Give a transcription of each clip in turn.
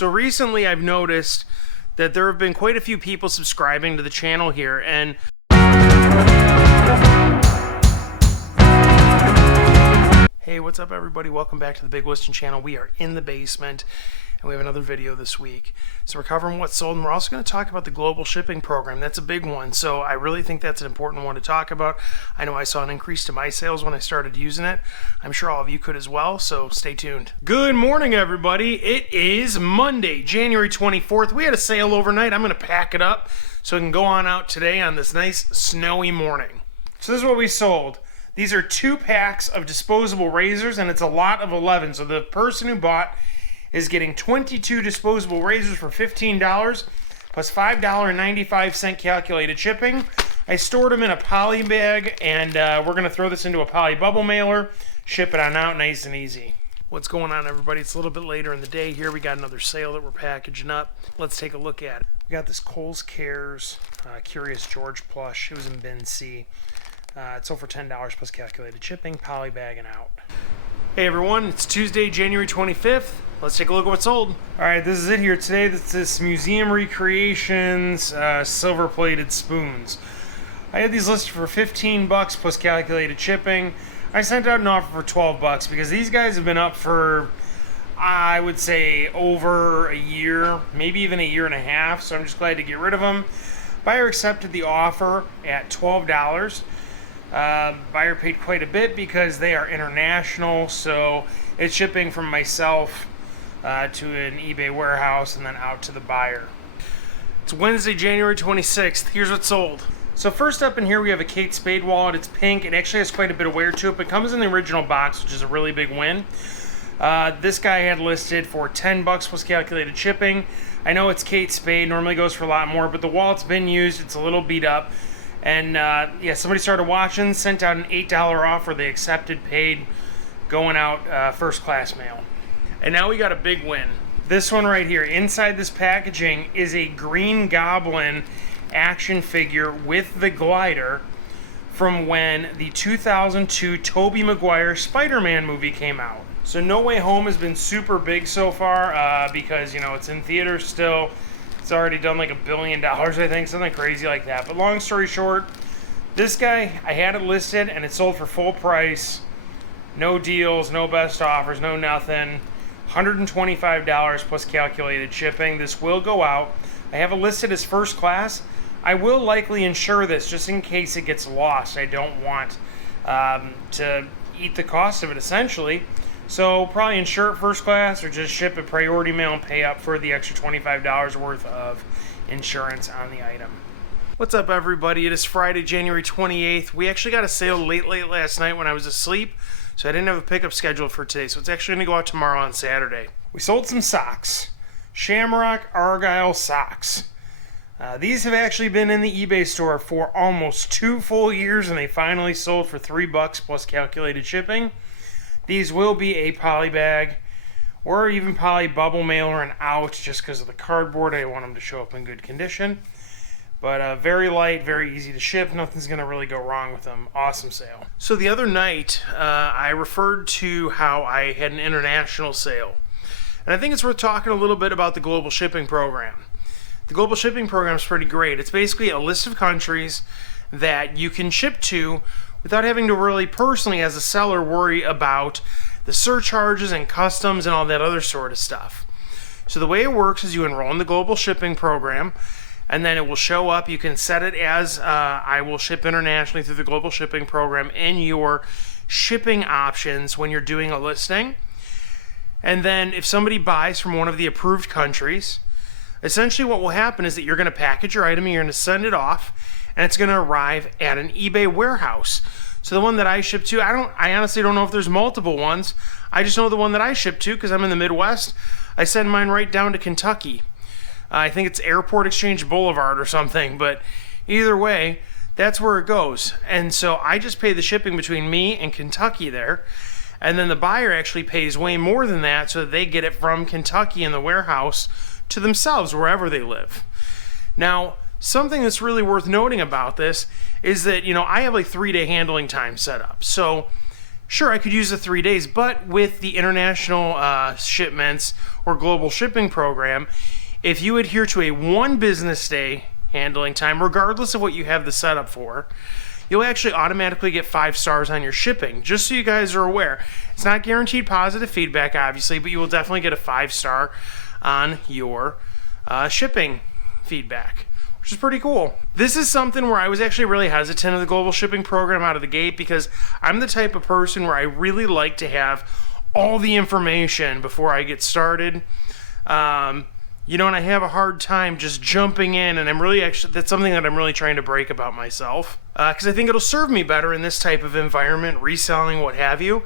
So recently I've noticed that there have been quite a few people subscribing to the channel here, and hey, what's up everybody? Welcome back to the Big Western channel. We are in the basement and we have another video this week. So we're covering what's sold, and we're also going to talk about the global shipping program. That's a big one, so I really think that's an important one to talk about. I know I saw an increase to my sales when I started using it. I'm sure all of you could as well, so stay tuned. Good morning everybody. It is Monday, January 24th. We had a sale overnight. I'm going to pack it up so I can go on out today on this nice snowy morning. So this is what we sold. These are 2 packs of disposable razors, and it's a lot of 11. So the person who bought is getting 22 disposable razors for $15 plus $5.95 calculated shipping. I stored them in a poly bag, and we're going to throw this into a poly bubble mailer, ship it on out nice and easy. What's going on everybody? It's a little bit later in the day here. We got another sale that we're packaging up. Let's take a look at it. We got this Kohl's Cares Curious George plush. It was in bin C. It's sold for $10 plus calculated shipping, poly bag and out. Hey everyone, it's Tuesday, January 25th. Let's take a look at what's sold. Alright, this is it here today. This is Museum Recreations silver-plated spoons. I had these listed for $15 plus calculated shipping. I sent out an offer for $12 because these guys have been up for, I would say, over a year, maybe even a year and a half, so I'm just glad to get rid of them. Buyer accepted the offer at $12. Buyer paid quite a bit because they are international, so it's shipping from myself to an eBay warehouse and then out to the buyer. It's Wednesday, January 26th. Here's what's sold. So first up in here we have a Kate Spade wallet. It's pink. It actually has quite a bit of wear to it, but it comes in the original box, which is a really big win. This guy had listed for $10 plus calculated shipping. I know it's Kate Spade, normally goes for a lot more, but the wallet's been used. It's a little beat up. And yeah, somebody started watching, sent out an $8 offer. They accepted, paid, going out first class mail. And now we got a big win. This one right here, inside this packaging is a Green Goblin action figure with the glider from when the 2002 Tobey Maguire Spider-Man movie came out. So No Way Home has been super big so far because, you know, it's in theaters still. It's already done like $1 billion, I think, something crazy like that. But long story short, this guy, I had it listed and it sold for full price. No deals, no best offers, no nothing. $125 plus calculated shipping. This will go out. I have it listed as first class. I will likely insure this just in case it gets lost. I don't want to eat the cost of it essentially. So probably insure it first class or just ship it priority mail and pay up for the extra $25 worth of insurance on the item. What's up everybody? It is Friday, January 28th. We actually got a sale late last night when I was asleep, so I didn't have a pickup scheduled for today. So it's actually going to go out tomorrow on Saturday. We sold some socks. Shamrock Argyle socks. These have actually been in the eBay store for almost 2 full years, and they finally sold for $3 plus calculated shipping. These will be a poly bag or even poly bubble mailer and out just because of the cardboard. I want them to show up in good condition. But very light, very easy to ship. Nothing's going to really go wrong with them. Awesome sale. So the other night, I referred to how I had an international sale. And I think it's worth talking a little bit about the global shipping program. The global shipping program is pretty great. It's basically a list of countries that you can ship to without having to really personally, as a seller, worry about the surcharges and customs and all that other sort of stuff. So the way it works is you enroll in the global shipping program, and then it will show up. You can set it as I will ship internationally through the global shipping program in your shipping options when you're doing a listing. And then if somebody buys from one of the approved countries, essentially what will happen is that you're going to package your item and you're going to send it off, and it's going to arrive at an eBay warehouse. So the one that I ship to, I honestly don't know if there's multiple ones. I just know the one that I ship to because I'm in the Midwest. I send mine right down to Kentucky. I think it's Airport Exchange Boulevard or something, but either way, that's where it goes. And so I just pay the shipping between me and Kentucky there, and then the buyer actually pays way more than that so that they get it from Kentucky in the warehouse to themselves wherever they live. Now, something that's really worth noting about this is that, you know, I have like 3-day handling time set up. So Sure, I could use the 3 days, but with the international shipments or global shipping program, if you adhere to a 1 business day handling time, regardless of what you have the setup for, you'll actually automatically get 5 stars on your shipping. Just so you guys are aware, it's not guaranteed positive feedback, obviously, but you will definitely get a 5-star on your shipping feedback, which is pretty cool. This is something where I was actually really hesitant of the global shipping program out of the gate, because I'm the type of person where I really like to have all the information before I get started. You know, and I have a hard time just jumping in, and that's something that I'm really trying to break about myself, because I think it'll serve me better in this type of environment, reselling, what have you.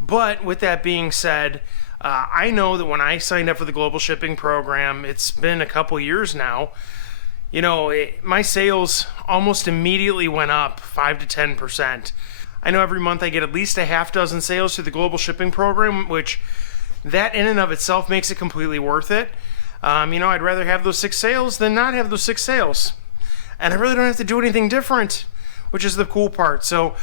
But with that being said, I know that when I signed up for the global shipping program, it's been a couple years now, you know, my sales almost immediately went up 5 to 10%. I know every month I get at least a half dozen sales through the global shipping program, which that in and of itself makes it completely worth it. You know, I'd rather have those 6 sales than not have those 6 sales. And I really don't have to do anything different, which is the cool part. So,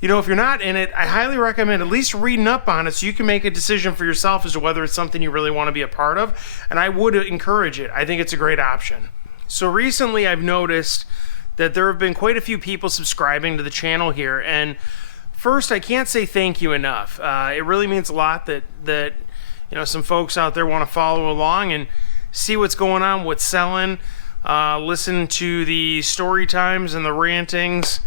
you know, if you're not in it, I highly recommend at least reading up on it so you can make a decision for yourself as to whether it's something you really want to be a part of. And I would encourage it. I think it's a great option. So recently I've noticed that there have been quite a few people subscribing to the channel here. And first, I can't say thank you enough. It really means a lot that you know, some folks out there want to follow along and see what's going on, what's selling, listen to the story times and the rantings.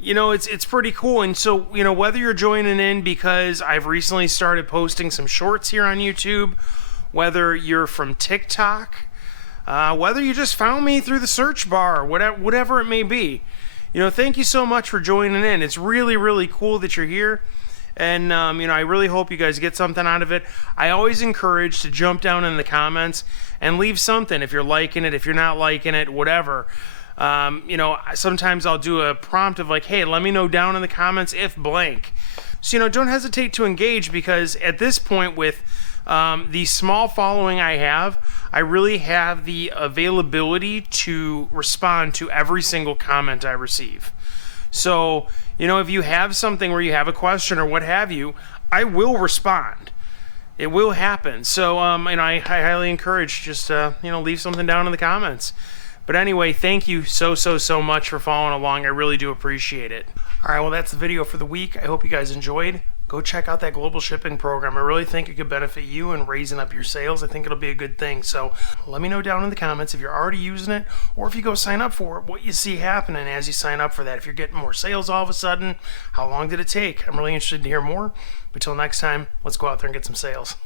You know, it's pretty cool. And so, you know, whether you're joining in because I've recently started posting some shorts here on YouTube, whether you're from TikTok, whether you just found me through the search bar, whatever it may be, you know, thank you so much for joining in. It's really, really cool that you're here. And, you know, I really hope you guys get something out of it. I always encourage to jump down in the comments and leave something if you're liking it, if you're not liking it, whatever. You know, sometimes I'll do a prompt of like, hey, let me know down in the comments if blank. So, you know, don't hesitate to engage, because at this point with the small following I have, I really have the availability to respond to every single comment I receive. So, you know, if you have something where you have a question or what have you, I will respond. It will happen. So, and I highly encourage just, you know, leave something down in the comments. But anyway, thank you so much for following along. I really do appreciate it. All right, well, that's the video for the week. I hope you guys enjoyed. Go check out that global shipping program. I really think it could benefit you in raising up your sales. I think it'll be a good thing. So let me know down in the comments if you're already using it, or if you go sign up for it, what you see happening as you sign up for that. If you're getting more sales all of a sudden, how long did it take? I'm really interested to hear more. But till next time, let's go out there and get some sales.